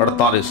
48,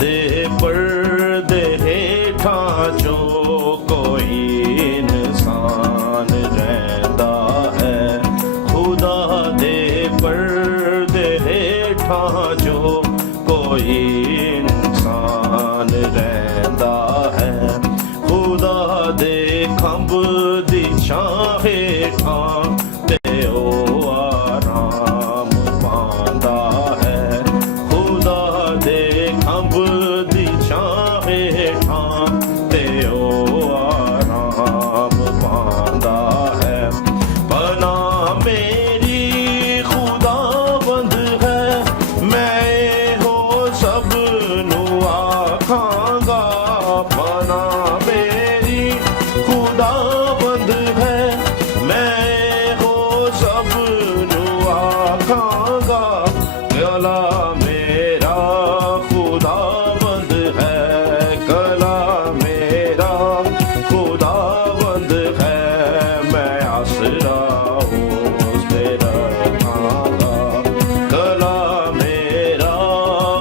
ਦੇ ਪਰਦੇ ਹੇਠਾਂ ਜੋ ਕੋਈ ਇਨਸਾਨ ਰਹਿੰਦਾ ਹੈ, ਖੁਦਾ ਦੇ ਪਰਦੇ ਹੇਠਾਂ ਜੋ ਕੋਈ ਇਨਸਾਨ ਰਹਿੰਦਾ ਹੈ, ਖੁਦਾ ਦੇ ਖੰਭ ਦੀ ਛਾਂ ਹੇਠਾਂ ਤੇ ਉਹ ਆਰਾਮ ਪਾਉਂਦਾ ਹੈ, ਖੁਦਾ ਦੇ ਖੰਭ ਦੀ ਛਾਂ ਹੇਠਾਂ ਤੇ ਉਹ ਆਰਾਮ ਪਾਉਂਦਾ ਹੈ। ਪਨਾਹ ਮੇਰੀ ਖੁਦਾਵੰਦ ਹੈ, ਮੈਂ ਇਹੋ ਸਭ ਨੂੰ ਆਖਾਂਗਾ। ਪਨਾਹ ਮੇਰੀ ਖੁਦਾਵੰਦ ਹੈ, ਮੈਂ ਇਹੋ ਸਭ ਨੂੰ ਆਖਾਂਗਾ। ਗਲਾ ਮੇਰਾ ਖੁਦਾਵੰਦ ਹੈ, ਗਲਾ ਮੇਰਾ ਖੁਦਾਵੰਦ ਹੈ, ਮੈਂ ਆਸਰਾ ਉਸ ਤੇ ਰੱਖਾਂਗਾ। ਗਲਾ ਮੇਰਾ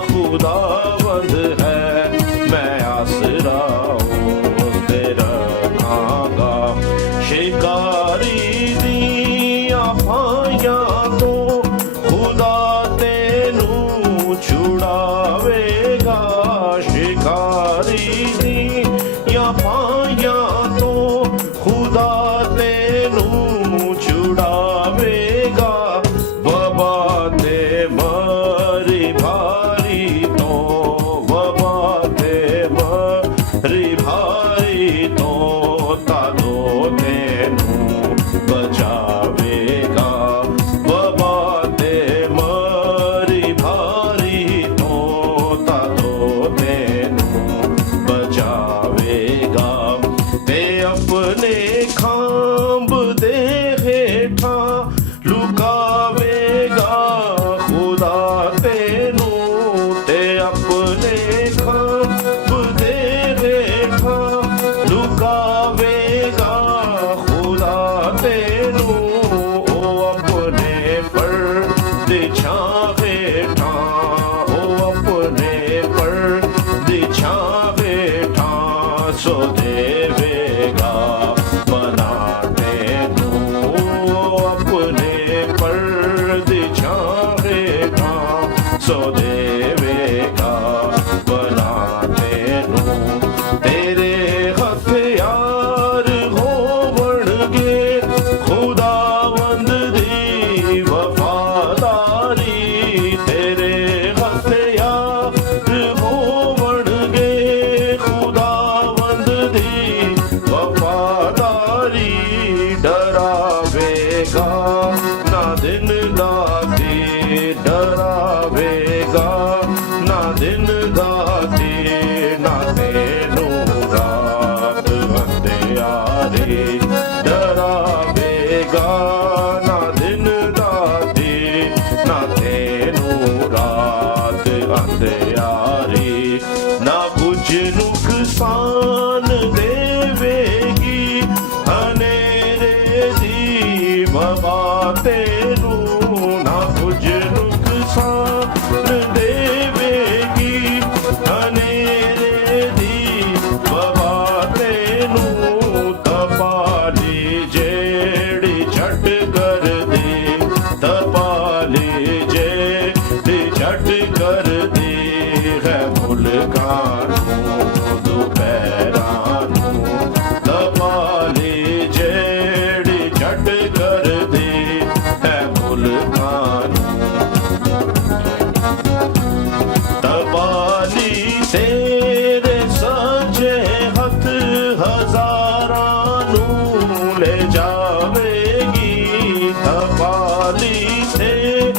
ਖੁਦਾਵੰਦ ਹੈ, ਮੈਂ ਆਸਰਾ ਉਸ ਤੇ ਰੱਖਾਂਗਾ। ਸ਼ਿਕਾਰੀ ਦੀਆਂ ਫਾਹੀਆਂ ਤੋਂ ਖੁਦਾ ਤੈਨੂੰ ਛੁਡਾਵੇਗਾ, ਸ਼ਿਕਾਰੀ ਦੀਆਂ ਫਾਹੀਆਂ ਤੋਂ ਖੁਦਾ ਤੈਨੂੰ ਛੁਡਾਵੇਗਾ। ਵਬਾ ਤੇ ਮਰੀ ਭਾਰੀ ਤੋਂ, ਵਬਾ ਤੇ ਮਰੀ ਭਾਰੀ ਤੋਂ ਤਾਦੋਂ ਤੈਨੂੰ ਬਚਾਵੇਗਾ। ਵਬਾ ਤੇ ਮਰੀ ਭਾਰੀ ਤੋਂ ਤਾਦੋਂ ਤੈਨੂੰ ਬਚਾਵੇਗਾ। ਤੇ ਆਪਣੇ ਖੰਭ ਦੇ ਹੇਠਾਂ ਲੁਕਾਵੇਗਾ ਖੁਦਾ ਤੈਨੂੰ, ਤੇ ਆਪਣੇ ਖੰਭ ਦੇ ਹੇਠਾਂ ਲੁਕਾਵੇਗਾ ਖੁਦਾ ਤੈਨੂੰ। ਉਹ ਆਪਣੇ ਪਰਦੇ ਛਾਂ ਹੇਠਾਂ, ਉਹ ਆਪਣੇ ਪਰਦੇ ਛਾਂ ਹੇਠਾਂ ਸੋ ਦੇਵੇਗਾ ਬਣਾ ਤੈਨੂੰ। ਉਹ ਆਪਣੇ ਪਰਦੇ ਛਾਂ ਹੇਠਾਂ ਸੋ ਦੇਵੇਗਾ ਬਣਾ ਤੈਨੂੰ। ਤੇਰੇ ਹਥਿਆਰ ਹੋਵਣਗੇ ਖੁਦਾਵੰਦ ਦੀ ਵਫਾਦਾਰੀ, ਤੇਰੇ ਹਥਿਆਰ ਹੋਵਣਗੇ ਖੁਦਾਵੰਦ ਦੀ ਵਫਾਦਾਰੀ। ਡਰਾਵੇਗਾ ਨਾ ਦਿਨ ਰਾਤੀ, ਡਰਾਵੇਗਾ ਨਾ ਦਿਨ ਰਾਤੀ, ਨਾ ਤੈਨੂੰ ਰਾਤ ਅੰਧਿਆਰੀ। ਡਰਾਵੇਗਾ ਨਾ ਦਿਨ ਰਾਤੀ, ਨਾ ਤੈਨੂੰ ਰਾਤ ਅੰਧਿਆਰੀ। ਨਾ ਕੁਝ ਨੁਕਸਾਨ ਦੇਵੇਗੀ ਹਨੇਰੇ ਦੀ ਵਬਾ ਤੈਨੂੰ, ਨਾ ਕੁਝ ਨੁਕਸਾਨ ਦੇਵੇਗੀ ਹਨੇਰੇ ਦੀ ਵਬਾ ਤੈਨੂੰ। ਤਪਾਲੀ ਜਿਹੜੀ ਛੱਡ ਕਰਦੀ, ਤਪਾਲੀ ਜਿਹੜੀ ਛੱਡ ਕਰਦੀ ਹੈ ਮੁਲਕਾਂ ਨੂੰ ਦੁਪਹਿਰਾਂ ਨੂੰ। ਤਪਾਲੀ ਜਿਹੜੀ ਛੱਡ ਕਰਦੀ ਹੈ ਮੁਲਕਾਂ ਨੂੰ। ਤਪਾਲੀ ਤੇਰੇ ਸੱਜੇ ਹੱਥ ਹਜ਼ਾਰਾਂ ਨੂੰ ਲੈ ਜਾਵੇਗੀ, ਤਪਾਲੀ ਤੇਰੇ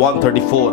134,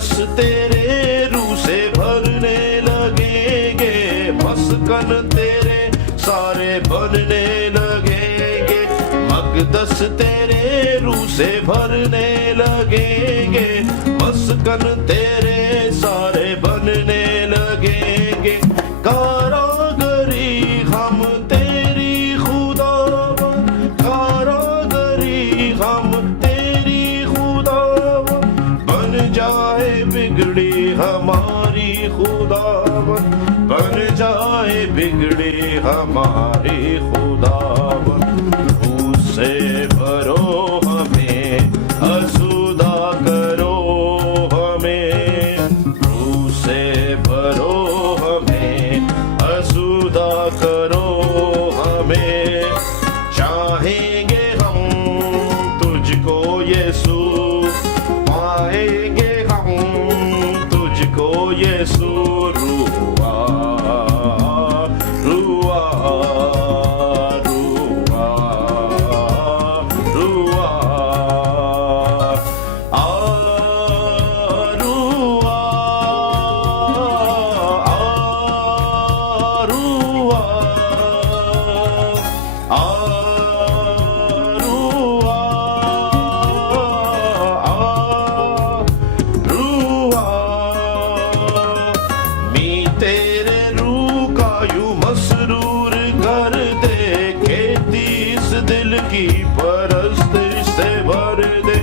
مقدس تیرے روح سے بھرنے لگیں گے، مسکن تیرے سارے بننے لگیں گے، مقدس تیرے روح سے بھرنے لگیں گے، مسکن تیرے سارے بننے لگیں گے، کاراگری ہم تیری خداوند، کاراگری ہم تیری خداوند، بن جائے بگڑی ہماری خداوند، بن جائے بگڑی ہماری خداوند، روح سے بھرو ہمیں، آسودہ کرو ہمیں، روح سے بھرو ہمیں، آسودہ کرو ہمیں، چاہیں گے ہم تجھ کو یسوع، پائیں گے ہم تجھ کو یسوع، روح آ، روح آ، روح آ، روح آ، روح آ، روح آ، می تیرے روح کا یوں مسرور کر دے، کھیتی اس دل کی پرستش سے بھر دے،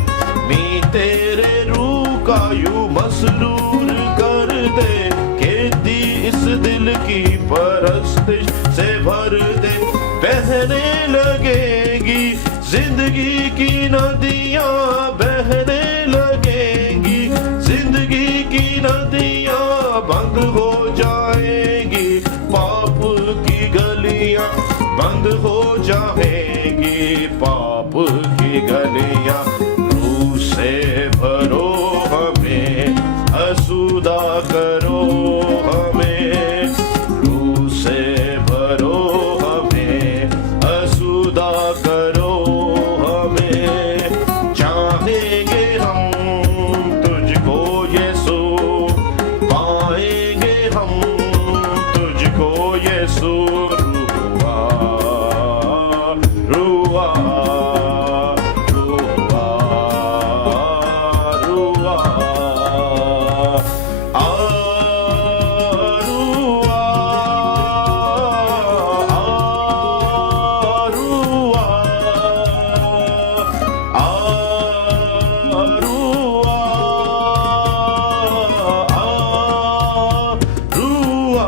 می تیرے روح کا یوں مسرور کر دے، کھیتی اس دل کی پرستش سے بھر دے، بہنے لگے گی زندگی کی ندیاں، بہنے لگیں گی زندگی کی ندیاں، بند ہو جائیں گی پاپ کی گلیاں، بند ہو جائیں گی پاپ کی گلیاں، روح سے بھرو ہمیں، آسودہ کرو ہمیں، روح سے بھرو ہمیں، آسودہ کرو ہمیں، چاہیں گے ہم تجھ کو یسوع، پائیں گے ہم تجھ کو یسوع، روح آ، روح آ، روح آ، روح آ، روح آ، روح آ، روح آ، روح آ،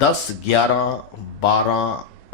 10, 11, 12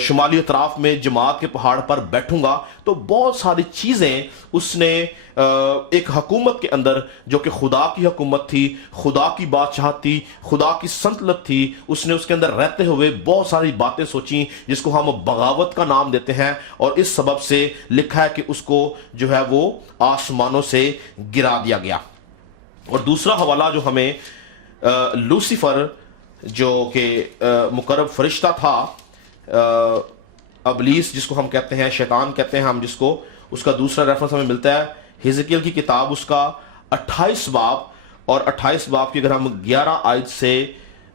شمالی اطراف میں جماعت کے پہاڑ پر بیٹھوں گا. تو بہت ساری چیزیں اس نے ایک حکومت کے اندر جو کہ خدا کی حکومت تھی, خدا کی بادشاہت تھی, خدا کی سلطنت تھی, اس نے اس کے اندر رہتے ہوئے بہت ساری باتیں سوچیں جس کو ہم بغاوت کا نام دیتے ہیں, اور اس سبب سے لکھا ہے کہ اس کو جو ہے وہ آسمانوں سے گرا دیا گیا. اور دوسرا حوالہ جو ہمیں لوسیفر جو کہ مقرب فرشتہ تھا, ابلیس جس کو ہم کہتے ہیں, شیطان کہتے ہیں ہم جس کو, اس کا دوسرا ریفرنس ہمیں ملتا ہے حزقیل کی کتاب اس کا 28 باب, اور 28 باب کی اگر ہم 11 آیت سے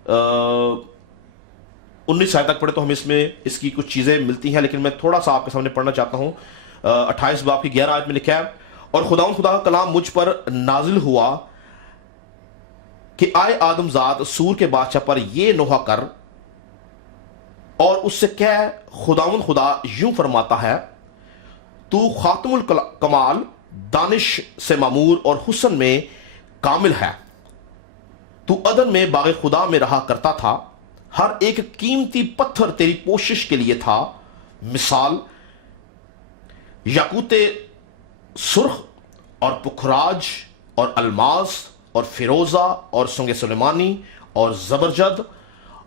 19 آیت تک پڑھے تو ہمیں اس میں اس کی کچھ چیزیں ملتی ہیں, لیکن میں تھوڑا سا آپ کے سامنے پڑھنا چاہتا ہوں. 28 باب کی 11 آیت میں لکھا ہے, اور خدا کا کلام مجھ پر نازل ہوا کہ آئے آدم ذات سور کے بادشاہ پر یہ نوحہ کر, اور اس سے کہہ خداوند خدا یوں فرماتا ہے, تو خاتم الکمال دانش سے معمور اور حسن میں کامل ہے, تو عدن میں باغ خدا میں رہا کرتا تھا, ہر ایک قیمتی پتھر تیری پوشش کے لیے تھا, مثال یاقوت سرخ اور پکھراج اور الماس اور فیروزہ اور سنگ سلیمانی اور زبرجد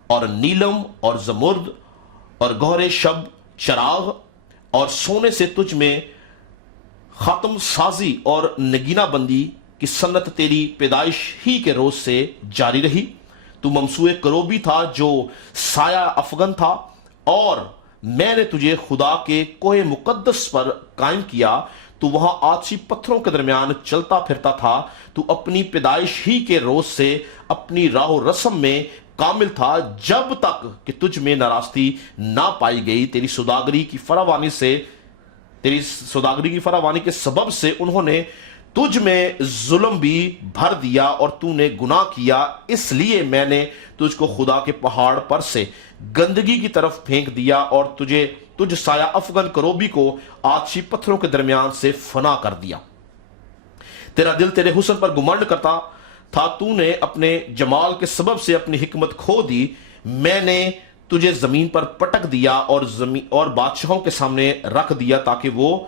اور نیلم اور زمرد اور گوہر شب چراغ, اور سونے سے تجھ میں خاتم سازی اور نگینہ بندی کی سنت تیری پیدائش ہی کے روز سے جاری رہی. تو ممسوع کروبی تھا جو سایہ افغن تھا, اور میں نے تجھے خدا کے کوہ مقدس پر قائم کیا, تو وہاں آتشی پتھروں کے درمیان چلتا پھرتا تھا, تو اپنی پیدائش ہی کے روز سے اپنی راہ و رسم میں کامل تھا, جب تک کہ تجھ میں ناراستی نہ پائی گئی. تیری سوداگری کی فراوانی کے سبب سے انہوں نے تجھ میں ظلم بھی بھر دیا, اور تو نے گناہ کیا, اس لیے میں نے تجھ کو خدا کے پہاڑ پر سے گندگی کی طرف پھینک دیا, اور تجھ سایہ افغن کروبی کو آتشی پتھروں کے درمیان سے فنا کر دیا. تیرا دل تیرے حسن پر گمنڈ کرتا تھا, تو نے اپنے جمال کے سبب سے اپنی حکمت کھو دی. میں نے تجھے زمین پر پٹک دیا اور بادشاہوں کے سامنے رکھ دیا تاکہ وہ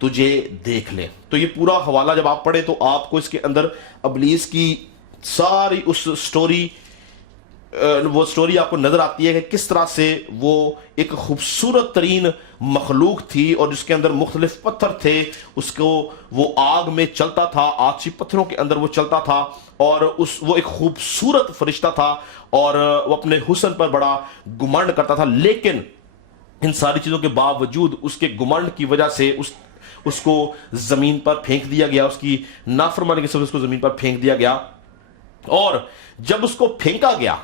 تجھے دیکھ لے. تو یہ پورا حوالہ جب آپ پڑھیں تو آپ کو اس کے اندر ابلیس کی ساری اس سٹوری آپ کو نظر آتی ہے کہ کس طرح سے وہ ایک خوبصورت ترین مخلوق تھی, اور جس کے اندر مختلف پتھر تھے, اس کو وہ آگ میں چلتا تھا, آتشی پتھروں کے اندر وہ چلتا تھا, اور وہ ایک خوبصورت فرشتہ تھا, اور وہ اپنے حسن پر بڑا گمنڈ کرتا تھا. لیکن ان ساری چیزوں کے باوجود اس کے گمنڈ کی وجہ سے اس کو زمین پر پھینک دیا گیا, اس کی نافرمانی کے سبب اس کو زمین پر پھینک دیا گیا. اور جب اس کو پھینکا گیا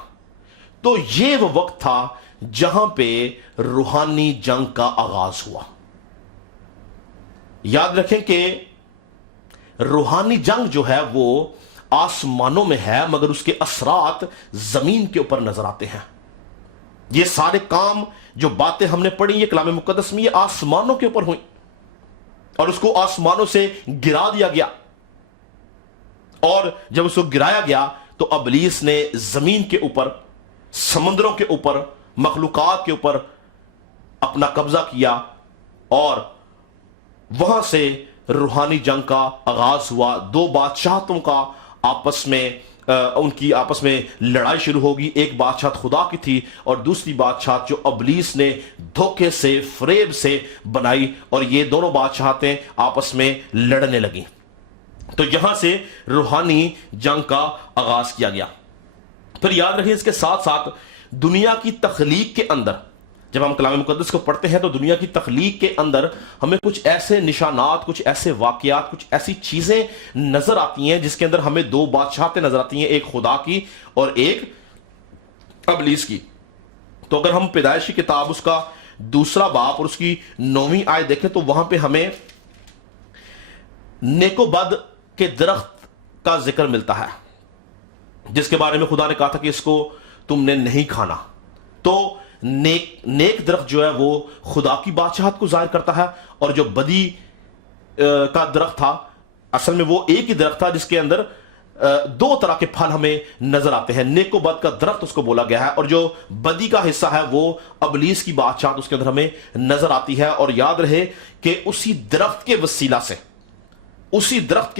تو یہ وہ وقت تھا جہاں پہ روحانی جنگ کا آغاز ہوا. یاد رکھیں کہ روحانی جنگ جو ہے وہ آسمانوں میں ہے, مگر اس کے اثرات زمین کے اوپر نظر آتے ہیں. یہ سارے کام جو باتیں ہم نے پڑھی یہ کلام مقدس میں, یہ آسمانوں کے اوپر ہوئی, اور اس کو آسمانوں سے گرا دیا گیا. اور جب اس کو گرایا گیا تو ابلیس نے زمین کے اوپر, سمندروں کے اوپر, مخلوقات کے اوپر اپنا قبضہ کیا, اور وہاں سے روحانی جنگ کا آغاز ہوا. دو بادشاہتوں کا آپس میں ان کی آپس میں لڑائی شروع ہوگی. ایک بادشاہت خدا کی تھی, اور دوسری بادشاہت جو ابلیس نے دھوکے سے, فریب سے بنائی, اور یہ دونوں بادشاہتیں آپس میں لڑنے لگیں. تو یہاں سے روحانی جنگ کا آغاز کیا گیا. پھر یاد رکھیں اس کے ساتھ ساتھ دنیا کی تخلیق کے اندر جب ہم کلام مقدس کو پڑھتے ہیں تو دنیا کی تخلیق کے اندر ہمیں کچھ ایسے نشانات, کچھ ایسے واقعات, کچھ ایسی چیزیں نظر آتی ہیں جس کے اندر ہمیں دو بادشاہتیں نظر آتی ہیں, ایک خدا کی اور ایک ابلیس کی. تو اگر ہم پیدائش کی کتاب اس کا 2 باب اور اس کی 9ویں آیت دیکھیں تو وہاں پہ ہمیں نیک و بد کے درخت کا ذکر ملتا ہے, جس کے بارے میں خدا نے کہا تھا کہ اس کو تم نے نہیں کھانا. تو نیک درخت جو ہے وہ خدا کی بادشاہت کو ظاہر کرتا ہے, اور جو بدی کا درخت تھا اصل میں وہ ایک ہی درخت تھا جس کے اندر دو طرح کے پھل ہمیں نظر آتے ہیں. نیک و بد کا درخت اس کو بولا گیا ہے, اور جو بدی کا حصہ ہے وہ ابلیس کی بادشاہت اس کے اندر ہمیں نظر آتی ہے. اور یاد رہے کہ اسی درخت کے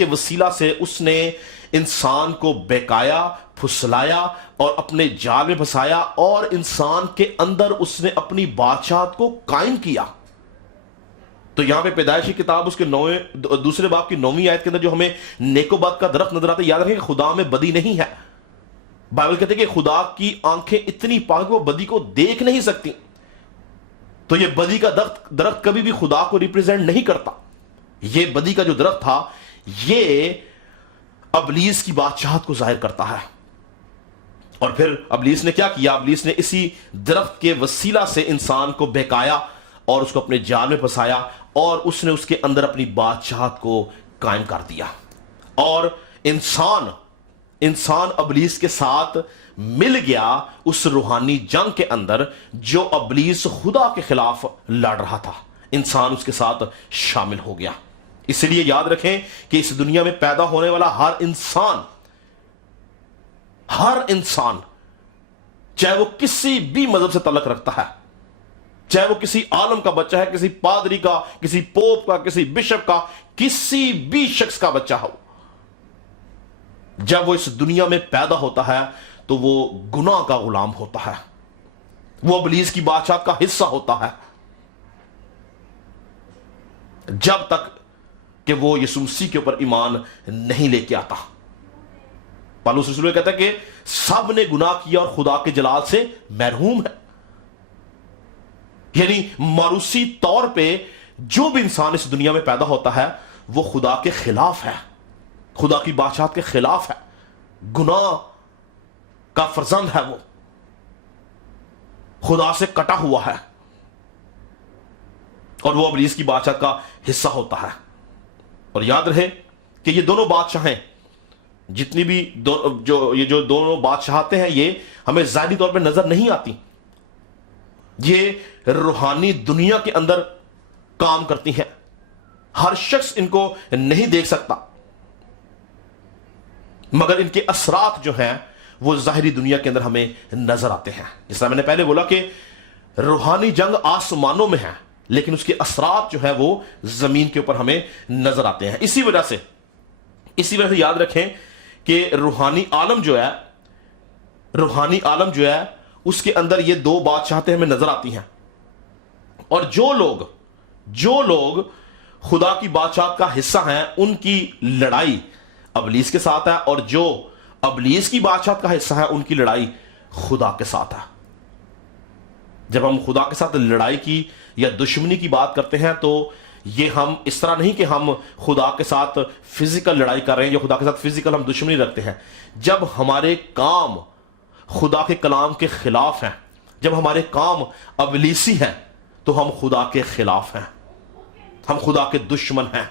وسیلہ سے اس نے انسان کو بہکایا, پھسلایا اور اپنے جال میں پھنسایا, اور انسان کے اندر اس نے اپنی بادشاہت کو قائم کیا. تو یہاں پہ پیدائش کی کتاب اس کے دوسرے باب کی 9ویں آیت کے اندر جو ہمیں نیک و بد کا درخت نظر آتا ہے, یاد رکھیں کہ خدا میں بدی نہیں ہے. بائبل کہتے ہیں کہ خدا کی آنکھیں اتنی پاک وہ بدی کو دیکھ نہیں سکتی. تو یہ بدی کا درخت کبھی بھی خدا کو ریپرزینٹ نہیں کرتا. یہ بدی کا جو درخت تھا یہ ابلیس کی بادشاہت کو ظاہر کرتا ہے. اور پھر ابلیس نے کیا کیا؟ ابلیس نے اسی درخت کے وسیلہ سے انسان کو بہکایا اور اس کو اپنے جال میں پھنسایا, اور اس نے اس کے اندر اپنی بادشاہت کو قائم کر دیا. اور انسان ابلیس کے ساتھ مل گیا اس روحانی جنگ کے اندر جو ابلیس خدا کے خلاف لڑ رہا تھا. انسان اس کے ساتھ شامل ہو گیا. اس لیے یاد رکھیں کہ اس دنیا میں پیدا ہونے والا ہر انسان چاہے وہ کسی بھی مذہب سے تعلق رکھتا ہے, چاہے وہ کسی عالم کا بچہ ہے, کسی پادری کا, کسی پوپ کا, کسی بشپ کا, کسی بھی شخص کا بچہ ہو, جب وہ اس دنیا میں پیدا ہوتا ہے تو وہ گناہ کا غلام ہوتا ہے, وہ ابلیس کی بادشاہت کا حصہ ہوتا ہے, جب تک کہ وہ یسوع مسیح کے اوپر ایمان نہیں لے کے آتا. پالوس رسول کہتا ہے کہ سب نے گناہ کیا اور خدا کے جلال سے محروم ہے. یعنی موروثی طور پہ جو بھی انسان اس دنیا میں پیدا ہوتا ہے وہ خدا کے خلاف ہے, خدا کی بادشاہت کے خلاف ہے, گناہ کا فرزند ہے, وہ خدا سے کٹا ہوا ہے, اور وہ ابلیس کی بادشاہت کا حصہ ہوتا ہے. اور یاد رہے کہ یہ دونوں بادشاہیں جتنی بھی جو دونوں بادشاہتیں ہیں یہ ہمیں ظاہری طور پہ نظر نہیں آتی, یہ روحانی دنیا کے اندر کام کرتی ہیں. ہر شخص ان کو نہیں دیکھ سکتا, مگر ان کے اثرات جو ہیں وہ ظاہری دنیا کے اندر ہمیں نظر آتے ہیں. جس طرح میں نے پہلے بولا کہ روحانی جنگ آسمانوں میں ہے, لیکن اس کے اثرات جو ہے وہ زمین کے اوپر ہمیں نظر آتے ہیں. اسی وجہ سے یاد رکھیں کہ روحانی عالم جو ہے اس کے اندر یہ دو بادشاہتیں ہمیں نظر آتی ہیں. اور جو لوگ خدا کی بادشاہت کا حصہ ہیں ان کی لڑائی ابلیس کے ساتھ ہے, اور جو ابلیس کی بادشاہت کا حصہ ہے ان کی لڑائی خدا کے ساتھ ہے. جب ہم خدا کے ساتھ لڑائی کی یا دشمنی کی بات کرتے ہیں تو یہ ہم اس طرح نہیں کہ ہم خدا کے ساتھ فزیکل لڑائی کر رہے ہیں یا خدا کے ساتھ فزیکل ہم دشمنی رکھتے ہیں. جب ہمارے کام خدا کے کلام کے خلاف ہیں, جب ہمارے کام ابلیسی ہیں, تو ہم خدا کے خلاف ہیں, ہم خدا کے دشمن ہیں.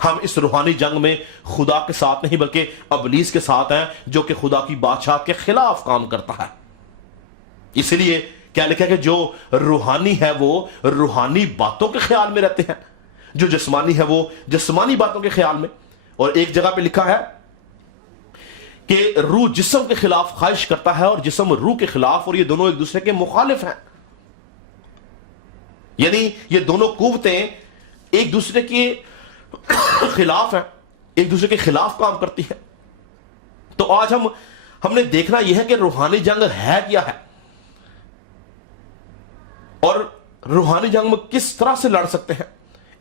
ہم اس روحانی جنگ میں خدا کے ساتھ نہیں بلکہ ابلیس کے ساتھ ہیں جو کہ خدا کی بادشاہت کے خلاف کام کرتا ہے. اس لیے کیا لکھا ہے کہ جو روحانی ہے وہ روحانی باتوں کے خیال میں رہتے ہیں, جو جسمانی ہے وہ جسمانی باتوں کے خیال میں. اور ایک جگہ پہ لکھا ہے کہ روح جسم کے خلاف خواہش کرتا ہے اور جسم روح کے خلاف, اور یہ دونوں ایک دوسرے کے مخالف ہیں. یعنی یہ دونوں قوتیں ایک دوسرے کے خلاف ہیں, ایک دوسرے کے خلاف کام کرتی ہیں. تو آج ہم نے دیکھنا یہ ہے کہ روحانی جنگ ہے کیا ہے, اور روحانی جنگ میں کس طرح سے لڑ سکتے ہیں.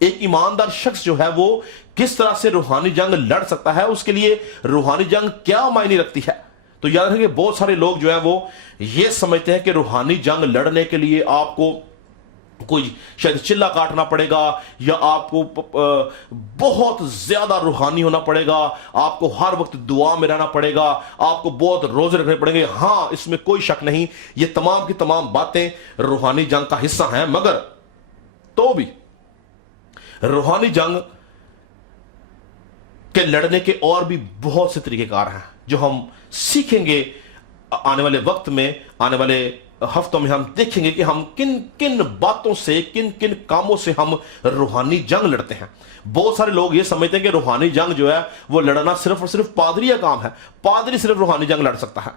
ایک ایماندار شخص جو ہے وہ کس طرح سے روحانی جنگ لڑ سکتا ہے, اس کے لیے روحانی جنگ کیا معنی رکھتی ہے. تو یاد رکھیں کہ بہت سارے لوگ جو ہیں وہ یہ سمجھتے ہیں کہ روحانی جنگ لڑنے کے لیے آپ کو کوئی شاید چلا کاٹنا پڑے گا, یا آپ کو بہت زیادہ روحانی ہونا پڑے گا, آپ کو ہر وقت دعا میں رہنا پڑے گا, آپ کو بہت روزے رکھنے پڑیں گے. ہاں, اس میں کوئی شک نہیں, یہ تمام کی تمام باتیں روحانی جنگ کا حصہ ہیں. مگر تو بھی روحانی جنگ کے لڑنے کے اور بھی بہت سے طریقہ کار ہیں جو ہم سیکھیں گے آنے والے وقت میں, آنے والے ہفتوں میں ہم دیکھیں گے کہ ہم کن کن باتوں سے، کن کن کاموں سے ہم روحانی جنگ لڑتے ہیں۔ بہت سارے لوگ یہ سمجھتے ہیں کہ روحانی جنگ جو ہے وہ لڑنا صرف اور صرف پادری کا کام ہے، پادری صرف روحانی جنگ لڑ سکتا ہے،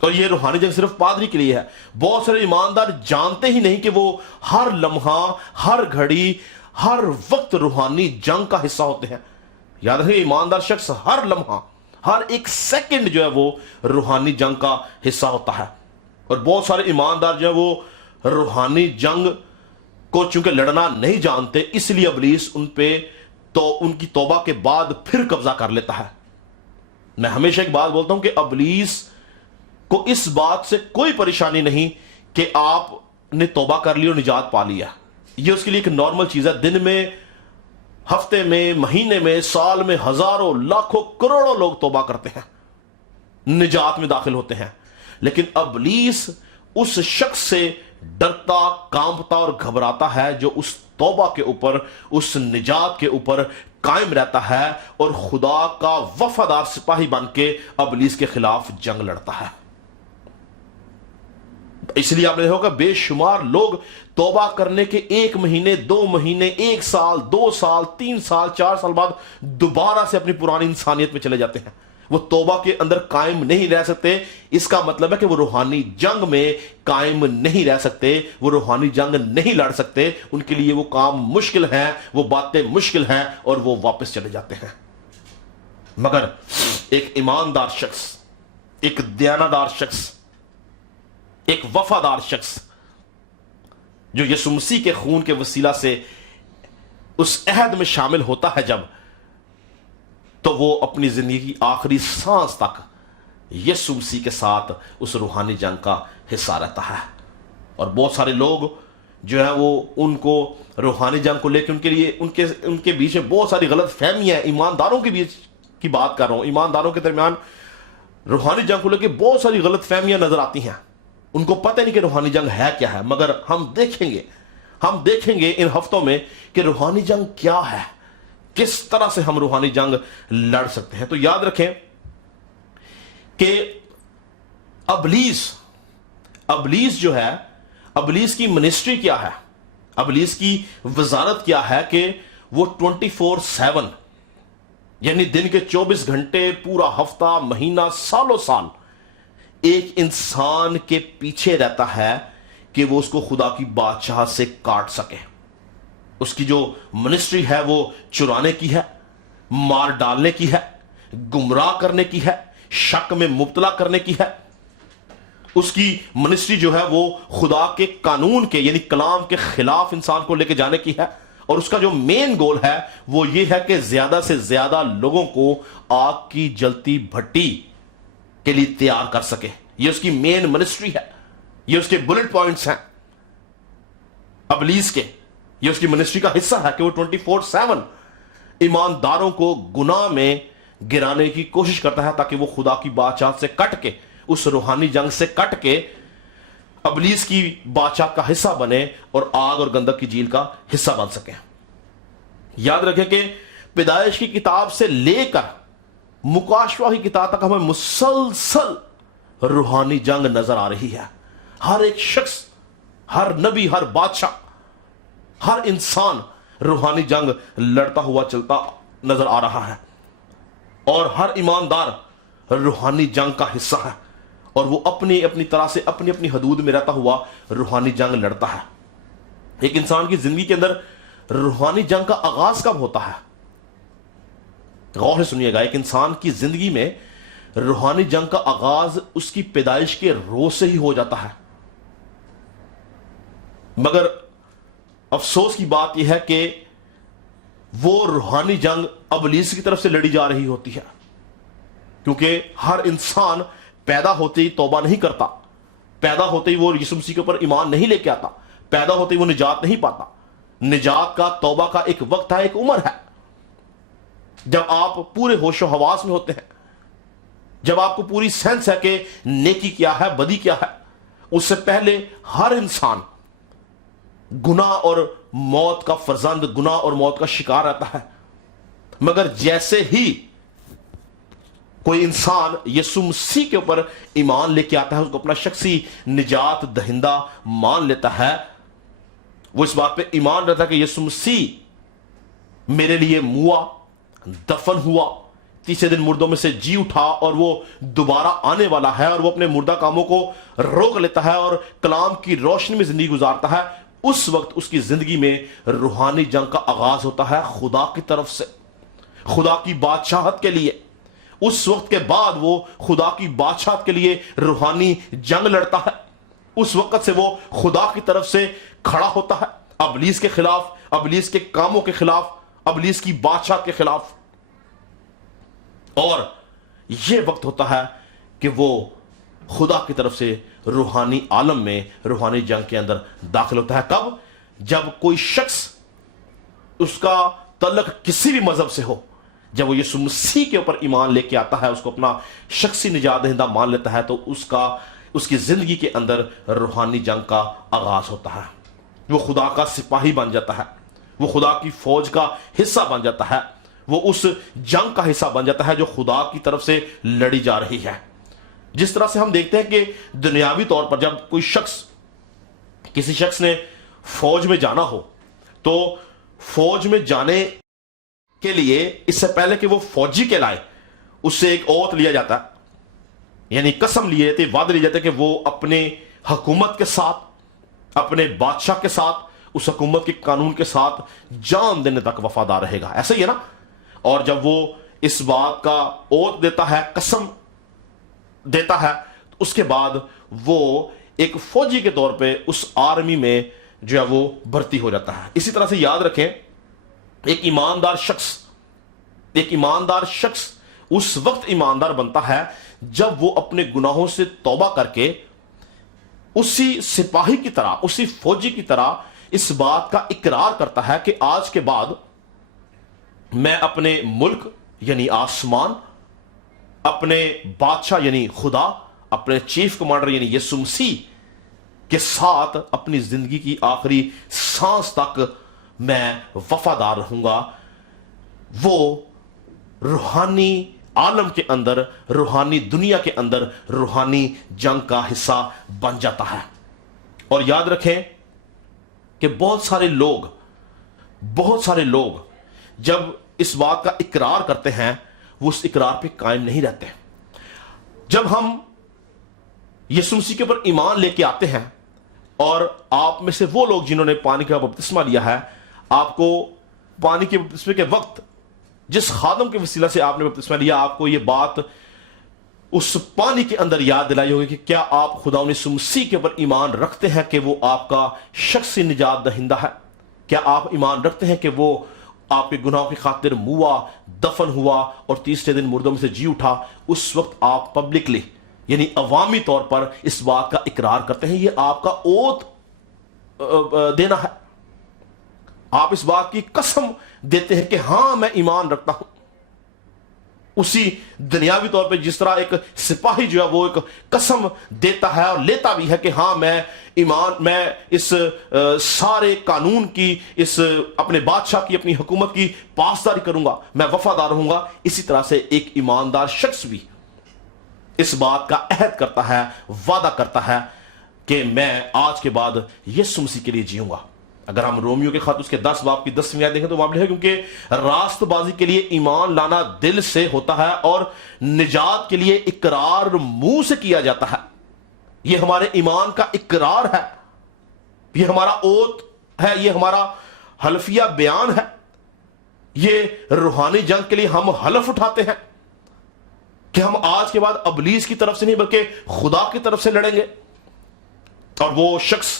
اور یہ روحانی جنگ صرف پادری کے لیے ہے۔ بہت سارے ایماندار جانتے ہی نہیں کہ وہ ہر لمحہ، ہر گھڑی، ہر وقت روحانی جنگ کا حصہ ہوتے ہیں۔ یاد رکھیں، ایماندار شخص ہر لمحہ، ہر ایک سیکنڈ جو ہے وہ روحانی جنگ کا حصہ ہوتا ہے۔ اور بہت سارے ایماندار جو ہے وہ روحانی جنگ کو چونکہ لڑنا نہیں جانتے، اس لیے ابلیس ان پہ تو ان کی توبہ کے بعد پھر قبضہ کر لیتا ہے۔ میں ہمیشہ ایک بات بولتا ہوں کہ ابلیس کو اس بات سے کوئی پریشانی نہیں کہ آپ نے توبہ کر لی اور نجات پا لیا، یہ اس کے لیے ایک نارمل چیز ہے۔ دن میں، ہفتے میں، مہینے میں، سال میں ہزاروں، لاکھوں، کروڑوں لوگ توبہ کرتے ہیں، نجات میں داخل ہوتے ہیں، لیکن ابلیس اس شخص سے ڈرتا، کانپتا اور گھبراتا ہے جو اس توبہ کے اوپر، اس نجات کے اوپر قائم رہتا ہے اور خدا کا وفادار سپاہی بن کے ابلیس کے خلاف جنگ لڑتا ہے۔ اس لیے آپ نے دیکھا ہوگا بے شمار لوگ توبہ کرنے کے 1 مہینے، 2 مہینے، 1 سال، 2 سال، 3 سال، 4 سال بعد دوبارہ سے اپنی پرانی انسانیت میں چلے جاتے ہیں۔ وہ توبہ کے اندر قائم نہیں رہ سکتے۔ اس کا مطلب ہے کہ وہ روحانی جنگ میں قائم نہیں رہ سکتے، وہ روحانی جنگ نہیں لڑ سکتے، ان کے لیے وہ کام مشکل ہے، وہ باتیں مشکل ہیں، اور وہ واپس چلے جاتے ہیں۔ مگر ایک ایماندار شخص، ایک دیانتدار شخص، ایک وفادار شخص جو یسوع مسیح کے خون کے وسیلہ سے اس عہد میں شامل ہوتا ہے جب، تو وہ اپنی زندگی کی آخری سانس تک یسوع مسیح کے ساتھ اس روحانی جنگ کا حصہ رہتا ہے۔ اور بہت سارے لوگ جو ہیں وہ ان کو روحانی جنگ کو لے کے ان کے بیچ میں بہت ساری غلط فہمیاں، ایمانداروں کے بیچ کی بات کر رہا ہوں، ایمانداروں کے درمیان روحانی جنگ کو لے کے بہت ساری غلط فہمیاں نظر آتی ہیں۔ ان کو پتہ نہیں کہ روحانی جنگ ہے کیا ہے، مگر ہم دیکھیں گے ان ہفتوں میں کہ روحانی جنگ کیا ہے، کس طرح سے ہم روحانی جنگ لڑ سکتے ہیں۔ تو یاد رکھیں کہ ابلیس جو ہے، ابلیس کی منسٹری کیا ہے، ابلیس کی وزارت کیا ہے کہ وہ 24/7 یعنی دن کے 24 گھنٹے، پورا ہفتہ، مہینہ، سالوں سال ایک انسان کے پیچھے رہتا ہے کہ وہ اس کو خدا کی بادشاہت سے کاٹ سکے۔ اس کی جو منسٹری ہے وہ چرانے کی ہے، مار ڈالنے کی ہے، گمراہ کرنے کی ہے، شک میں مبتلا کرنے کی ہے۔ اس کی منسٹری جو ہے وہ خدا کے قانون کے یعنی کلام کے خلاف انسان کو لے کے جانے کی ہے، اور اس کا جو مین گول ہے وہ یہ ہے کہ زیادہ سے زیادہ لوگوں کو آگ کی جلتی بھٹی کے لیے تیار کر سکے۔ یہ اس کی مین منسٹری ہے، یہ اس کے بلٹ پوائنٹس ہیں ابلیس کے، یہ اس کی منسٹری کا حصہ ہے کہ وہ 24/7 ایمانداروں کو گناہ میں گرانے کی کوشش کرتا ہے تاکہ وہ خدا کی بادشاہت سے کٹ کے، اس روحانی جنگ سے کٹ کے ابلیس کی بادشاہ کا حصہ بنے اور آگ اور گندک کی جھیل کا حصہ بن سکے۔ یاد رکھیں کہ پیدائش کی کتاب سے لے کر مکاشفہ کی کتاب تک ہمیں مسلسل روحانی جنگ نظر آ رہی ہے۔ ہر ایک شخص، ہر نبی، ہر بادشاہ، ہر انسان روحانی جنگ لڑتا ہوا چلتا نظر آ رہا ہے، اور ہر ایماندار روحانی جنگ کا حصہ ہے، اور وہ اپنی اپنی طرح سے اپنی اپنی حدود میں رہتا ہوا روحانی جنگ لڑتا ہے۔ ایک انسان کی زندگی کے اندر روحانی جنگ کا آغاز کب ہوتا ہے؟ غور سے سنیے گا، ایک انسان کی زندگی میں روحانی جنگ کا آغاز اس کی پیدائش کے روز سے ہی ہو جاتا ہے۔ مگر افسوس کی بات یہ ہے کہ وہ روحانی جنگ ابلیس کی طرف سے لڑی جا رہی ہوتی ہے، کیونکہ ہر انسان پیدا ہوتے ہی توبہ نہیں کرتا، پیدا ہوتے ہی وہ یسوع مسیح کے اوپر ایمان نہیں لے کے آتا، پیدا ہوتے ہی وہ نجات نہیں پاتا۔ نجات کا، توبہ کا ایک وقت ہے، ایک عمر ہے، جب آپ پورے ہوش و حواس میں ہوتے ہیں، جب آپ کو پوری سینس ہے کہ نیکی کیا ہے، بدی کیا ہے۔ اس سے پہلے ہر انسان گناہ اور موت کا فرزند، گناہ اور موت کا شکار رہتا ہے۔ مگر جیسے ہی کوئی انسان یسوع مسیح کے اوپر ایمان لے کے آتا ہے، اس کو اپنا شخصی نجات دہندہ مان لیتا ہے، وہ اس بات پہ ایمان رہتا ہے کہ یسوع مسیح میرے لیے موا، دفن ہوا، تیسرے دن مردوں میں سے جی اٹھا، اور وہ دوبارہ آنے والا ہے، اور وہ اپنے مردہ کاموں کو روک لیتا ہے اور کلام کی روشنی میں زندگی گزارتا ہے، اس وقت اس کی زندگی میں روحانی جنگ کا آغاز ہوتا ہے خدا کی طرف سے، خدا کی بادشاہت کے لیے۔ اس وقت کے بعد وہ خدا کی بادشاہت کے لیے روحانی جنگ لڑتا ہے، اس وقت سے وہ خدا کی طرف سے کھڑا ہوتا ہے، ابلیس کے خلاف، ابلیس کے کاموں کے خلاف، ابلیس کی بادشاہت کے خلاف۔ اور یہ وقت ہوتا ہے کہ وہ خدا کی طرف سے روحانی عالم میں، روحانی جنگ کے اندر داخل ہوتا ہے۔ کب؟ جب کوئی شخص، اس کا تعلق کسی بھی مذہب سے ہو، جب وہ یسوع مسیح کے اوپر ایمان لے کے آتا ہے، اس کو اپنا شخصی نجات دہندہ مان لیتا ہے، تو اس کی زندگی کے اندر روحانی جنگ کا آغاز ہوتا ہے۔ وہ خدا کا سپاہی بن جاتا ہے، وہ خدا کی فوج کا حصہ بن جاتا ہے، وہ اس جنگ کا حصہ بن جاتا ہے جو خدا کی طرف سے لڑی جا رہی ہے۔ جس طرح سے ہم دیکھتے ہیں کہ دنیاوی طور پر جب کوئی شخص، کسی شخص نے فوج میں جانا ہو، تو فوج میں جانے کے لیے اس سے پہلے کہ وہ فوجی کہلائے، اس سے ایک اوت لیا جاتا ہے، یعنی قسم لیے جاتے، وعدہ لیے جاتے کہ وہ اپنے حکومت کے ساتھ، اپنے بادشاہ کے ساتھ، اس حکومت کے قانون کے ساتھ جان دینے تک وفادار رہے گا۔ ایسا ہی ہے نا؟ اور جب وہ اس بات کا اوت دیتا ہے، قسم دیتا ہے، تو اس کے بعد وہ ایک فوجی کے طور پہ اس آرمی میں جو ہے وہ بھرتی ہو جاتا ہے۔ اسی طرح سے یاد رکھیں، ایک ایماندار شخص اس وقت ایماندار بنتا ہے جب وہ اپنے گناہوں سے توبہ کر کے اسی سپاہی کی طرح، اسی فوجی کی طرح اس بات کا اقرار کرتا ہے کہ آج کے بعد میں اپنے ملک یعنی آسمان، اپنے بادشاہ یعنی خدا، اپنے چیف کمانڈر یعنی یسوع مسیح کے ساتھ اپنی زندگی کی آخری سانس تک میں وفادار رہوں گا۔ وہ روحانی عالم کے اندر، روحانی دنیا کے اندر روحانی جنگ کا حصہ بن جاتا ہے۔ اور یاد رکھیں کہ بہت سارے لوگ جب اس بات کا اقرار کرتے ہیں، وہ اس اقرار پہ قائم نہیں رہتے۔ جب ہم یسوع مسیح کے اوپر ایمان لے کے آتے ہیں، اور آپ میں سے وہ لوگ جنہوں نے پانی کا بپتسمہ لیا ہے، آپ کو پانی کے بپتسمے کے وقت جس خادم کے وسیلہ سے آپ نے بپتسمہ لیا، آپ کو یہ بات اس پانی کے اندر یاد دلائی ہوگی کہ کیا آپ خدا یسوع مسیح کے اوپر ایمان رکھتے ہیں کہ وہ آپ کا شخصی نجات دہندہ ہے؟ کیا آپ ایمان رکھتے ہیں کہ وہ آپ کے گناہوں کی خاطر موا، دفن ہوا اور تیسرے دن مردوں میں سے جی اٹھا؟ اس وقت آپ پبلکلی یعنی عوامی طور پر اس بات کا اقرار کرتے ہیں، یہ آپ کا اوت دینا ہے، آپ اس بات کی قسم دیتے ہیں کہ ہاں میں ایمان رکھتا ہوں۔ اسی دنیاوی طور پہ جس طرح ایک سپاہی جو ہے وہ ایک قسم دیتا ہے اور لیتا بھی ہے کہ ہاں میں اس سارے قانون کی، اس اپنے بادشاہ کی، اپنی حکومت کی پاسداری کروں گا، میں وفادار رہوں گا، اسی طرح سے ایک ایماندار شخص بھی اس بات کا عہد کرتا ہے، وعدہ کرتا ہے کہ میں آج کے بعد یسوع مسیح کے لیے جیوں گا۔ اگر ہم رومیو کے خط اس کے 10 باب کی 10ویں آیت دیکھیں تو وہاں ہے کیونکہ راست بازی کے لیے ایمان لانا دل سے ہوتا ہے اور نجات کے لیے اقرار منہ سے کیا جاتا ہے۔ یہ ہمارے ایمان کا اقرار ہے، یہ ہمارا اوت ہے، یہ ہمارا حلفیہ بیان ہے، یہ روحانی جنگ کے لیے ہم حلف اٹھاتے ہیں کہ ہم آج کے بعد ابلیس کی طرف سے نہیں بلکہ خدا کی طرف سے لڑیں گے۔ اور وہ شخص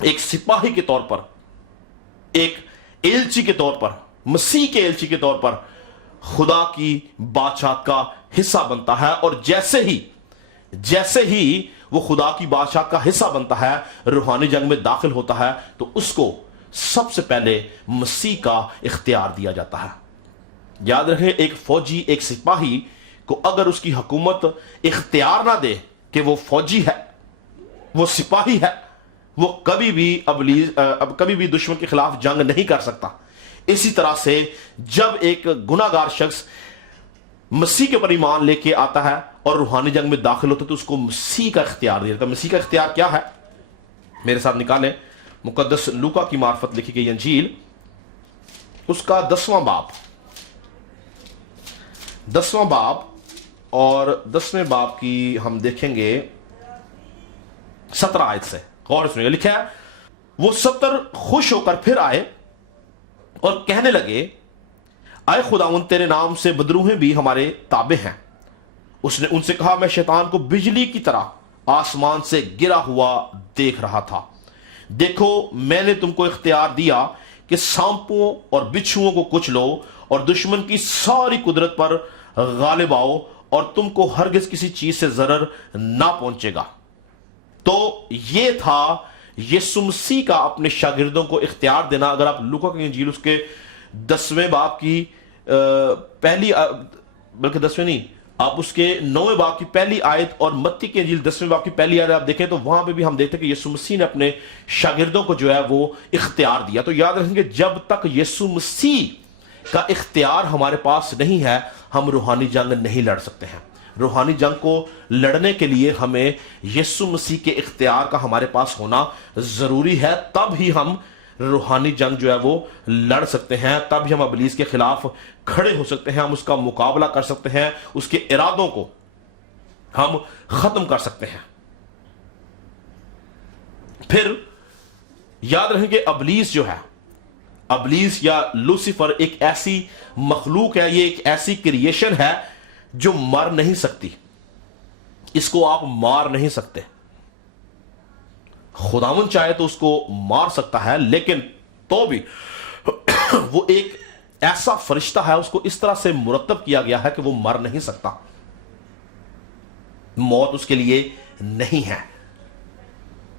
ایک سپاہی کے طور پر، ایک ایلچی کے طور پر، مسیح کے ایلچی کے طور پر خدا کی بادشاہت کا حصہ بنتا ہے، اور جیسے ہی وہ خدا کی بادشاہت کا حصہ بنتا ہے، روحانی جنگ میں داخل ہوتا ہے، تو اس کو سب سے پہلے مسیح کا اختیار دیا جاتا ہے۔ یاد رکھیں، ایک فوجی، ایک سپاہی کو اگر اس کی حکومت اختیار نہ دے کہ وہ فوجی ہے، وہ سپاہی ہے، وہ کبھی بھی دشمن کے خلاف جنگ نہیں کر سکتا۔ اسی طرح سے جب ایک گناہگار شخص مسیح کے اوپر ایمان لے کے آتا ہے اور روحانی جنگ میں داخل ہوتا ہے تو اس کو مسیح کا اختیار دیا جاتا ہے. مسیح کا اختیار کیا ہے؟ میرے ساتھ نکالیں مقدس لوکا کی معرفت لکھی گئی انجیل، اس کا 10واں باب اور 10ویں باب کی ہم دیکھیں گے 17 آیت سے. غور سنیے گا، لکھا ہے وہ 70 خوش ہو کر پھر آئے اور کہنے لگے اے خداوند تیرے نام سے بدروہیں بھی ہمارے تابع ہیں. اس نے ان سے کہا میں شیطان کو بجلی کی طرح آسمان سے گرا ہوا دیکھ رہا تھا. دیکھو میں نے تم کو اختیار دیا کہ سانپوں اور بچھوؤں کو کچھ لو اور دشمن کی ساری قدرت پر غالب آؤ اور تم کو ہرگز کسی چیز سے ضرر نہ پہنچے گا. تو یہ تھا یسوع مسیح کا اپنے شاگردوں کو اختیار دینا. اگر آپ لوکا کی انجیل اس کے 10ویں باب کی پہلی، بلکہ 10ویں نہیں، آپ اس کے 9ویں باب کی پہلی آیت اور متی کی انجیل 10ویں باب کی پہلی آیت آپ دیکھیں تو وہاں پہ بھی ہم دیکھتے ہیں کہ یسوع مسیح نے اپنے شاگردوں کو جو ہے وہ اختیار دیا. تو یاد رکھیں کہ جب تک یسوع مسیح کا اختیار ہمارے پاس نہیں ہے ہم روحانی جنگ نہیں لڑ سکتے ہیں. روحانی جنگ کو لڑنے کے لیے ہمیں یسوع مسیح کے اختیار کا ہمارے پاس ہونا ضروری ہے، تب ہی ہم روحانی جنگ جو ہے وہ لڑ سکتے ہیں، تب ہی ہم ابلیس کے خلاف کھڑے ہو سکتے ہیں، ہم اس کا مقابلہ کر سکتے ہیں، اس کے ارادوں کو ہم ختم کر سکتے ہیں. پھر یاد رکھیں کہ ابلیس جو ہے، ابلیس یا لوسیفر ایک ایسی مخلوق ہے، یہ ایک ایسی کریشن ہے جو مر نہیں سکتی. اس کو آپ مار نہیں سکتے. خداوند چاہے تو اس کو مار سکتا ہے، لیکن تو بھی وہ ایک ایسا فرشتہ ہے، اس کو اس طرح سے مرتب کیا گیا ہے کہ وہ مر نہیں سکتا. موت اس کے لیے نہیں ہے.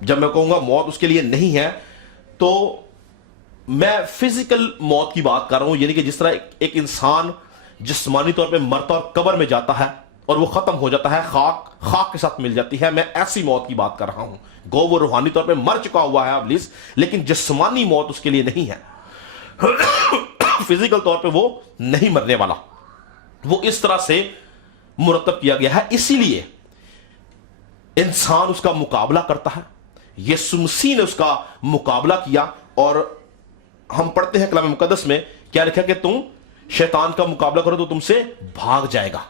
جب میں کہوں گا موت اس کے لیے نہیں ہے تو میں فزیکل موت کی بات کر رہا ہوں، یعنی کہ جس طرح ایک انسان جسمانی طور پہ مرتا اور قبر میں جاتا ہے اور وہ ختم ہو جاتا ہے، خاک کے ساتھ مل جاتی ہے، میں ایسی موت کی بات کر رہا ہوں. گو وہ روحانی طور پہ مر چکا ہوا ہے ابلیس، لیکن جسمانی موت اس کے لیے نہیں ہے. فزیکل طور پہ وہ نہیں مرنے والا. وہ اس طرح سے مرتب کیا گیا ہے، اسی لیے انسان اس کا مقابلہ کرتا ہے. یسوع مسیح نے اس کا مقابلہ کیا اور ہم پڑھتے ہیں کلام مقدس میں کیا لکھا کہ تم شیطان کا مقابلہ کرو تو تم سے بھاگ جائے گا.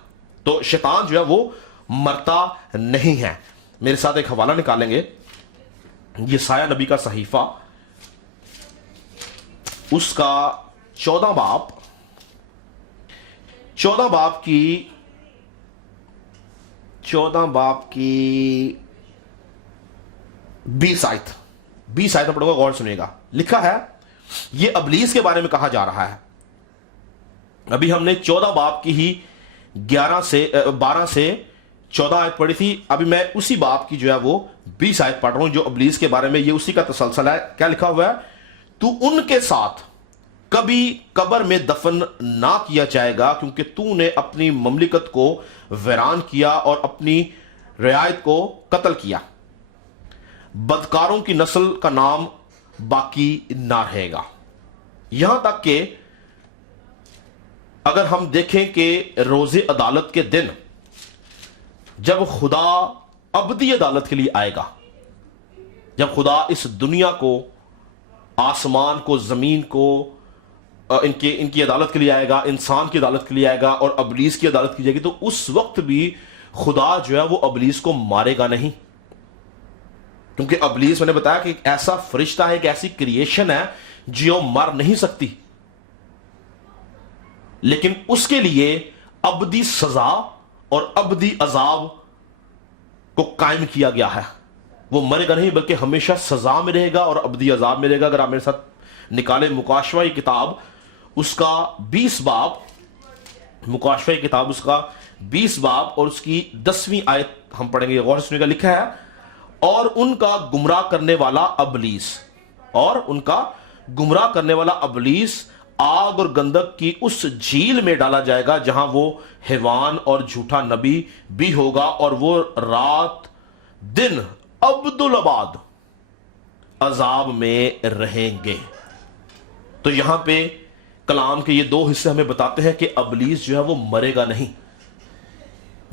تو شیطان جو ہے وہ مرتا نہیں ہے. میرے ساتھ ایک حوالہ نکالیں گے، یسایہ نبی کا صحیفہ، اس کا 14 باب کی 20 آیت میں پڑھوں گا، غور سنیے گا. لکھا ہے، یہ ابلیس کے بارے میں کہا جا رہا ہے. ابھی ہم نے 14 باب کی ہی 12 سے 14 آیت پڑھی تھی. ابھی میں اسی باب کی جو ہے وہ 20 آیت پڑھ رہا ہوں جو ابلیس کے بارے میں، یہ اسی کا تسلسل ہے. کیا لکھا ہوا ہے؟ تو ان کے ساتھ کبھی قبر میں دفن نہ کیا جائے گا، کیونکہ تو نے اپنی مملکت کو ویران کیا اور اپنی رعایت کو قتل کیا. بدکاروں کی نسل کا نام باقی نہ رہے گا. یہاں تک کہ اگر ہم دیکھیں کہ روز عدالت کے دن جب خدا ابدی عدالت کے لیے آئے گا، جب خدا اس دنیا کو، آسمان کو، زمین کو، ان کی عدالت کے لیے آئے گا، انسان کی عدالت کے لیے آئے گا اور ابلیس کی عدالت کی جائے گی، تو اس وقت بھی خدا جو ہے وہ ابلیس کو مارے گا نہیں. کیونکہ ابلیس، میں نے بتایا کہ ایک ایسا فرشتہ ہے، ایک ایسی کریشن ہے جو مر نہیں سکتی، لیکن اس کے لیے ابدی سزا اور ابدی عذاب کو قائم کیا گیا ہے. وہ مرے گا نہیں بلکہ ہمیشہ سزا میں رہے گا اور ابدی عذاب میں رہے گا. اگر آپ میرے ساتھ نکالیں مکاشفہ کی کتاب، اس کا 20 باب، مکاشفہ کی کتاب اس کا 20 باب اور اس کی 10ویں آیت ہم پڑھیں گے. غور سے سنیے گا. لکھا ہے، اور ان کا گمراہ کرنے والا ابلیس آگ اور گندک کی اس جھیل میں ڈالا جائے گا جہاں وہ حیوان اور جھوٹا نبی بھی ہوگا، اور وہ رات دن ابدالآباد عذاب میں رہیں گے. تو یہاں پہ کلام کے یہ 2 حصے ہمیں بتاتے ہیں کہ ابلیس جو ہے وہ مرے گا نہیں.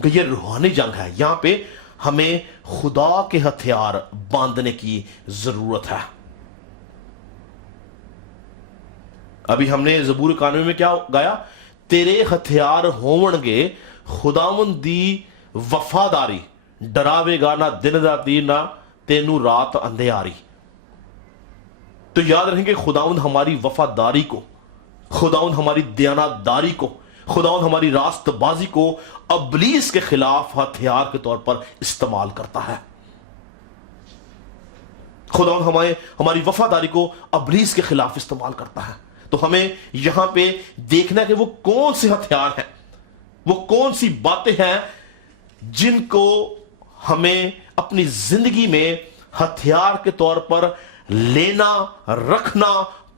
کیونکہ یہ روحانی جنگ ہے. یہاں پہ ہمیں خدا کے ہتھیار باندھنے کی ضرورت ہے. ابھی ہم نے زبور 91 میں کیا گایا؟ تیرے ہتھیار ہون گے خداوند دی وفاداری، ڈراوے گا نہ دن راتی نہ تینو رات اندھیاری. تو یاد رکھیں کہ خداوند ہماری وفاداری کو، خداوند ہماری دیانتداری کو، خداوند ہماری راست بازی کو ابلیس کے خلاف ہتھیار کے طور پر استعمال کرتا ہے. خداوند ہماری وفاداری کو ابلیس کے خلاف استعمال کرتا ہے. تو ہمیں یہاں پہ دیکھنا ہے کہ وہ کون سے ہتھیار ہیں، وہ کون سی باتیں ہیں جن کو ہمیں اپنی زندگی میں ہتھیار کے طور پر لینا، رکھنا،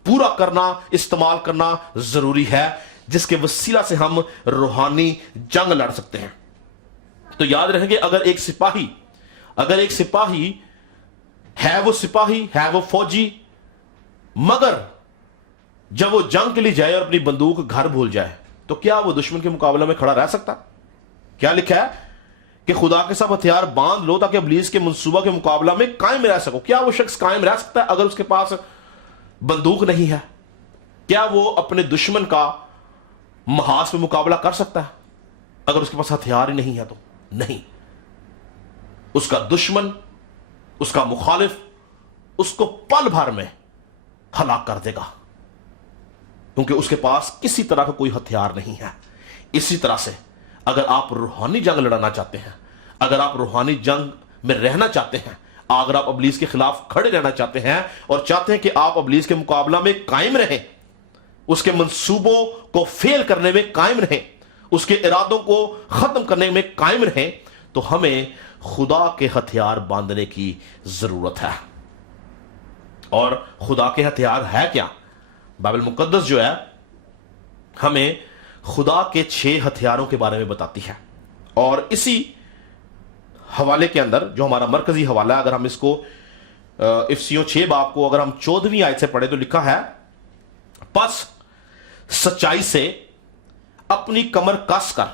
پورا کرنا، استعمال کرنا ضروری ہے، جس کے وسیلہ سے ہم روحانی جنگ لڑ سکتے ہیں. تو یاد رکھیں کہ اگر ایک سپاہی ہے، وہ سپاہی ہے، وہ فوجی، مگر جب وہ جنگ کے لیے جائے اور اپنی بندوق گھر بھول جائے تو کیا وہ دشمن کے مقابلے میں کھڑا رہ سکتا؟ کیا لکھا ہے کہ خدا کے ساتھ ہتھیار باندھ لو تاکہ ابلیس کے منصوبہ کے مقابلہ میں قائم رہ سکو. کیا وہ شخص قائم رہ سکتا ہے اگر اس کے پاس بندوق نہیں ہے؟ کیا وہ اپنے دشمن کا محاذ میں مقابلہ کر سکتا ہے اگر اس کے پاس ہتھیار ہی نہیں ہے؟ تو نہیں. اس کا دشمن، اس کا مخالف اس کو پل بھر میں ہلاک کر دے گا، کیونکہ اس کے پاس کسی طرح کا کوئی ہتھیار نہیں ہے. اسی طرح سے اگر آپ روحانی جنگ لڑنا چاہتے ہیں، اگر آپ روحانی جنگ میں رہنا چاہتے ہیں، اگر آپ ابلیس کے خلاف کھڑے رہنا چاہتے ہیں اور چاہتے ہیں کہ آپ ابلیس کے مقابلہ میں قائم رہیں، اس کے منصوبوں کو فیل کرنے میں قائم رہیں، اس کے ارادوں کو ختم کرنے میں قائم رہیں، تو ہمیں خدا کے ہتھیار باندھنے کی ضرورت ہے. اور خدا کے ہتھیار ہے کیا؟ بائبل مقدس جو ہے ہمیں خدا کے 6 ہتھیاروں کے بارے میں بتاتی ہے. اور اسی حوالے کے اندر جو ہمارا مرکزی حوالہ ہے، اگر ہم اس کو افسیوں 6 باب کو اگر ہم 14ویں آیت سے پڑھیں تو لکھا ہے، پس سچائی سے اپنی کمر کس کر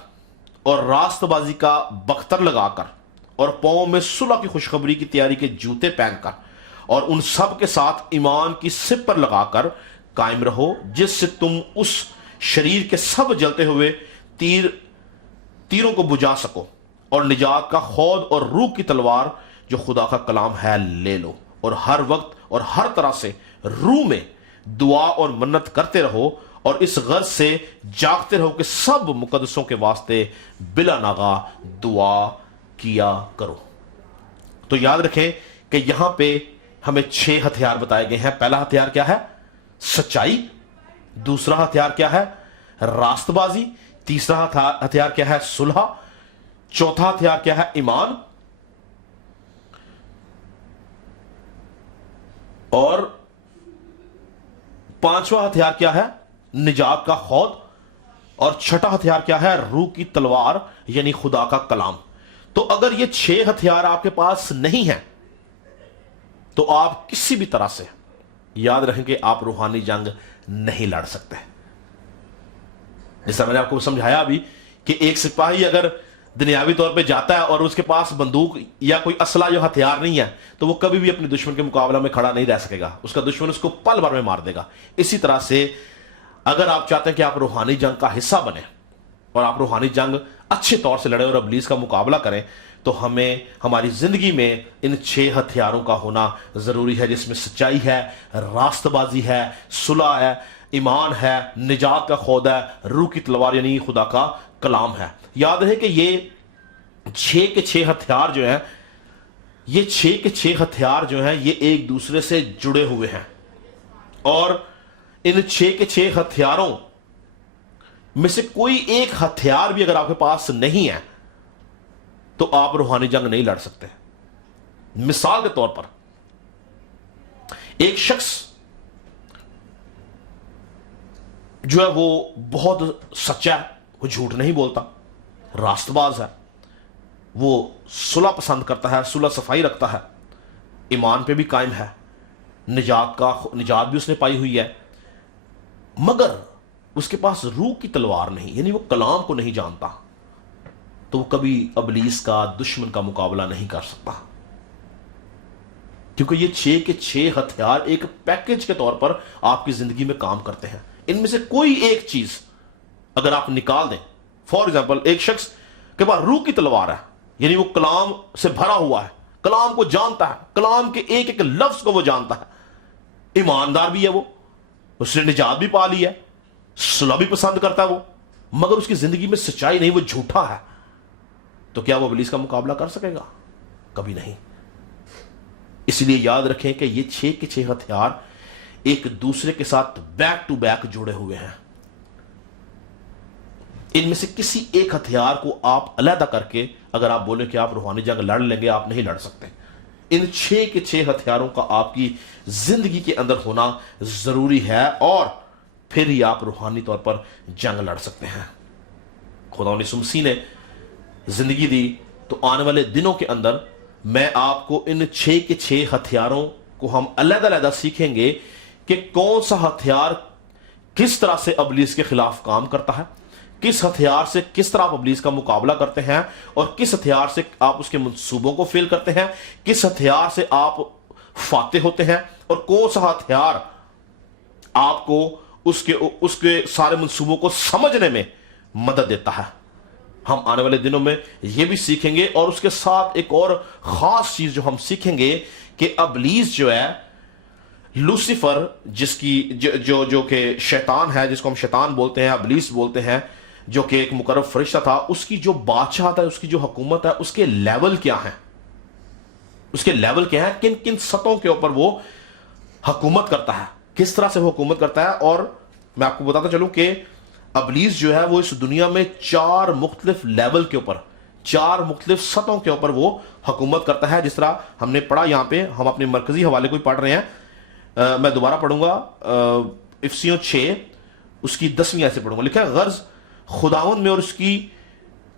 اور راست بازی کا بختر لگا کر اور پاؤں میں صلح کی خوشخبری کی تیاری کے جوتے پہن کر اور ان سب کے ساتھ ایمان کی سپ پر لگا کر قائم رہو، جس سے تم اس شریر کے سب جلتے ہوئے تیروں کو بجھا سکو، اور نجات کا خود اور روح کی تلوار جو خدا کا کلام ہے لے لو، اور ہر وقت اور ہر طرح سے روح میں دعا اور منت کرتے رہو، اور اس غرض سے جاگتے رہو کہ سب مقدسوں کے واسطے بلا ناغا دعا کیا کرو. تو یاد رکھیں کہ یہاں پہ ہمیں 6 ہتھیار بتائے گئے ہیں. پہلا ہتھیار کیا ہے؟ سچائی. دوسرا ہتھیار کیا ہے؟ راست بازی. تیسرا ہتھیار کیا ہے؟ صلح. چوتھا ہتھیار کیا ہے؟ ایمان. اور 5واں ہتھیار کیا ہے؟ نجات کا خود. اور 6واں ہتھیار کیا ہے؟ روح کی تلوار یعنی خدا کا کلام. تو اگر یہ 6 ہتھیار آپ کے پاس نہیں ہیں تو آپ کسی بھی طرح سے یاد رکھیں کہ آپ روحانی جنگ نہیں لڑ سکتے. جیسا میں نے آپ کو سمجھایا ابھی کہ ایک سپاہی اگر دنیاوی طور پہ جاتا ہے اور اس کے پاس بندوق یا کوئی اسلحہ جو ہتھیار نہیں ہے تو وہ کبھی بھی اپنے دشمن کے مقابلہ میں کھڑا نہیں رہ سکے گا. اس کا دشمن اس کو پل بھر میں مار دے گا. اسی طرح سے اگر آپ چاہتے ہیں کہ آپ روحانی جنگ کا حصہ بنیں اور آپ روحانی جنگ اچھے طور سے لڑیں اور ابلیس کا مقابلہ کریں تو ہمیں ہماری زندگی میں ان 6 ہتھیاروں کا ہونا ضروری ہے، جس میں سچائی ہے، راست بازی ہے، صلح ہے، ایمان ہے، نجات کا خود ہے، روح کی تلوار یعنی خدا کا کلام ہے. یاد رہے کہ یہ 6 کے 6 ہتھیار جو ہیں، یہ 6 کے 6 ہتھیار جو ہیں یہ ایک دوسرے سے جڑے ہوئے ہیں. اور ان 6 کے 6 ہتھیاروں میں سے کوئی ایک ہتھیار بھی اگر آپ کے پاس نہیں ہے تو آپ روحانی جنگ نہیں لڑ سکتے. مثال کے طور پر ایک شخص جو ہے وہ بہت سچا ہے، وہ جھوٹ نہیں بولتا، راست باز ہے، وہ صلح پسند کرتا ہے، صلح صفائی رکھتا ہے، ایمان پہ بھی قائم ہے، نجات بھی اس نے پائی ہوئی ہے، مگر اس کے پاس روح کی تلوار نہیں، یعنی وہ کلام کو نہیں جانتا. تو وہ کبھی ابلیس کا دشمن کا مقابلہ نہیں کر سکتا، کیونکہ یہ 6 کے 6 ہتھیار ایک پیکج کے طور پر آپ کی زندگی میں کام کرتے ہیں۔ ان میں سے کوئی ایک چیز اگر آپ نکال دیں، فار ایگزامپل ایک شخص کے پاس روح کی تلوار ہے، یعنی وہ کلام سے بھرا ہوا ہے، کلام کو جانتا ہے، کلام کے ایک ایک لفظ کو وہ جانتا ہے، ایماندار بھی ہے، وہ اس نے نجات بھی پا لی ہے، صلح بھی پسند کرتا ہے وہ، مگر اس کی زندگی میں سچائی نہیں، وہ جھوٹا ہے، تو کیا وہ ابلیس کا مقابلہ کر سکے گا؟ کبھی نہیں۔ اس لیے یاد رکھیں کہ یہ 6 کے 6 ہتھیار ایک دوسرے کے ساتھ بیک ٹو بیک جڑے ہوئے ہیں۔ ان میں سے کسی ایک ہتھیار کو آپ علیحدہ کر کے اگر آپ بولیں کہ آپ روحانی جنگ لڑ لیں گے، آپ نہیں لڑ سکتے۔ ان 6 کے 6 ہتھیاروں کا آپ کی زندگی کے اندر ہونا ضروری ہے، اور پھر ہی آپ روحانی طور پر جنگ لڑ سکتے ہیں۔ خدا یسوع مسیح نے زندگی دی تو آنے والے دنوں کے اندر میں آپ کو ان 6 کے 6 ہتھیاروں کو ہم علیحدہ علیحدہ سیکھیں گے کہ کون سا ہتھیار کس طرح سے ابلیس کے خلاف کام کرتا ہے، کس ہتھیار سے کس طرح آپ ابلیس کا مقابلہ کرتے ہیں، اور کس ہتھیار سے آپ اس کے منصوبوں کو فیل کرتے ہیں، کس ہتھیار سے آپ فاتح ہوتے ہیں، اور کون سا ہتھیار آپ کو اس کے سارے منصوبوں کو سمجھنے میں مدد دیتا ہے۔ ہم آنے والے دنوں میں یہ بھی سیکھیں گے، اور اس کے ساتھ ایک اور خاص چیز جو ہم سیکھیں گے کہ ابلیس جو ہے، لوسیفر جو کہ شیطان ہے، جس کو ہم شیطان بولتے ہیں، ابلیس بولتے ہیں، جو کہ ایک مقرب فرشتہ تھا، اس کی جو بادشاہت ہے، اس کی جو حکومت ہے، اس کے لیول کیا ہیں، اس کے لیول کیا ہیں، کن کن سطحوں کے اوپر وہ حکومت کرتا ہے، کس طرح سے وہ حکومت کرتا ہے۔ اور میں آپ کو بتاتا چلوں کہ ابلیس جو ہے وہ اس دنیا میں 4 مختلف لیول کے اوپر، 4 مختلف سطحوں کے اوپر وہ حکومت کرتا ہے، جس طرح ہم نے پڑھا یہاں پہ، ہم اپنے مرکزی حوالے کو ہی پڑھ رہے ہیں، میں دوبارہ پڑھوں گا، افسیوں 6 اس کی 10ویں آیت سے پڑھوں گا۔ لکھا ہے، غرض خداوند میں اور اس کی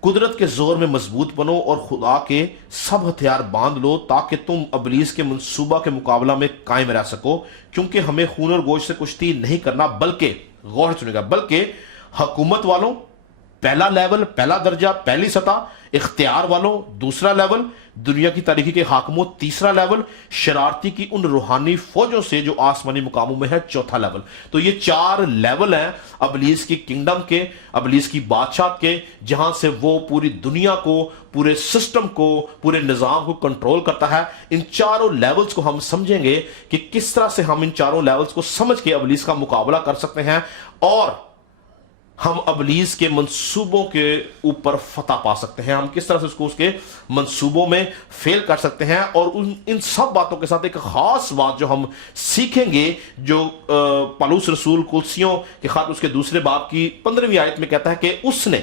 قدرت کے زور میں مضبوط بنو، اور خدا کے سب ہتھیار باندھ لو، تاکہ تم ابلیس کے منصوبہ کے مقابلہ میں قائم رہ سکو، کیونکہ ہمیں خون اور گوشت سے کشتی نہیں کرنا، بلکہ غور سے سنیے گا، بلکہ حکومت والوں پہلا لیول، پہلا درجہ، پہلی سطح، اختیار والوں دوسرا لیول، دنیا کی تاریکی کے حاکموں تیسرا لیول، شرارتی کی ان روحانی فوجوں سے جو آسمانی مقاموں میں ہے چوتھا لیول۔ تو یہ 4 لیول ہیں ابلیس کی کنگڈم کے، ابلیس کی بادشاہت کے، جہاں سے وہ پوری دنیا کو، پورے سسٹم کو، پورے نظام کو کنٹرول کرتا ہے۔ ان 4 لیولز کو ہم سمجھیں گے کہ کس طرح سے ہم ان 4 لیولز کو سمجھ کے ابلیس کا مقابلہ کر سکتے ہیں، اور ہم ابلیس کے منصوبوں کے اوپر فتح پا سکتے ہیں، ہم کس طرح سے اس کے منصوبوں میں فیل کر سکتے ہیں۔ اور ان سب باتوں کے ساتھ ایک خاص بات جو ہم سیکھیں گے، جو پالوس رسول کلسیوں کے خط اس کے 2 باب کی 15ویں آیت میں کہتا ہے کہ اس نے،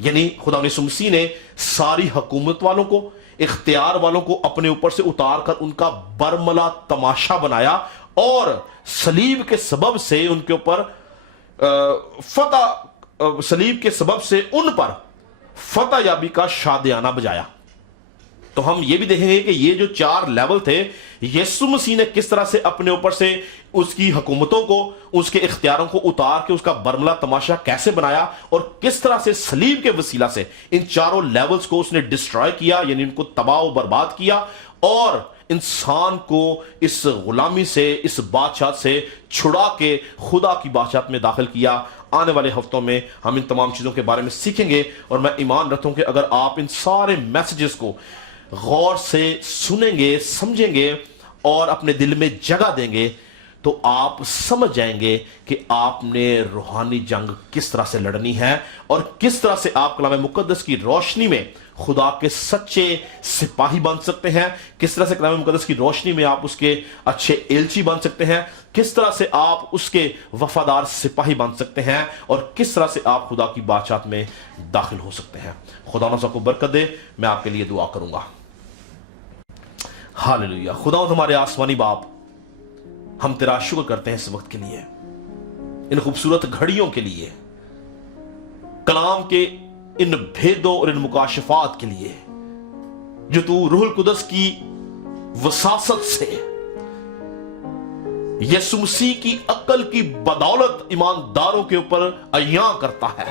یعنی خدا یسوع مسیح نے، ساری حکومت والوں کو، اختیار والوں کو اپنے اوپر سے اتار کر ان کا برملا تماشا بنایا، اور صلیب کے سبب سے ان کے اوپر صلیب کے سبب سے ان پر فتح یابی کا شادیانہ بجایا۔ تو ہم یہ بھی دیکھیں گے کہ یہ جو 4 لیول تھے، یسوع مسیح نے کس طرح سے اپنے اوپر سے اس کی حکومتوں کو، اس کے اختیاروں کو اتار کے اس کا برملا تماشا کیسے بنایا، اور کس طرح سے صلیب کے وسیلہ سے ان 4 لیولز کو اس نے ڈسٹرائے کیا، یعنی ان کو تباہ و برباد کیا، اور انسان کو اس غلامی سے، اس بادشاہت سے چھڑا کے خدا کی بادشاہت میں داخل کیا۔ آنے والے ہفتوں میں ہم ان تمام چیزوں کے بارے میں سیکھیں گے، اور میں ایمان رکھتا ہوں کہ اگر آپ ان سارے میسیجز کو غور سے سنیں گے، سمجھیں گے، اور اپنے دل میں جگہ دیں گے، تو آپ سمجھ جائیں گے کہ آپ نے روحانی جنگ کس طرح سے لڑنی ہے، اور کس طرح سے آپ کلام مقدس کی روشنی میں خدا کے سچے سپاہی بن سکتے ہیں، کس طرح سے کلام مقدس کی روشنی میں آپ اس کے اچھے ایلچی بن سکتے ہیں، کس طرح سے آپ اس کے وفادار سپاہی بن سکتے ہیں، اور کس طرح سے آپ خدا کی بادشاہت میں داخل ہو سکتے ہیں۔ خدا نہ کو برکت دے۔ میں آپ کے لیے دعا کروں گا۔ ہاللیلویہ۔ خدا ہمارے آسمانی باپ، ہم تیرا شکر کرتے ہیں اس وقت کے لیے، ان خوبصورت گھڑیوں کے لیے، کلام کے ان بھیدوں اور ان مکاشفات کے لیے جو تو روح القدس کی وساست سے یسوع مسیح کی عقل کی بدولت ایمانداروں کے اوپر عیاں کرتا ہے۔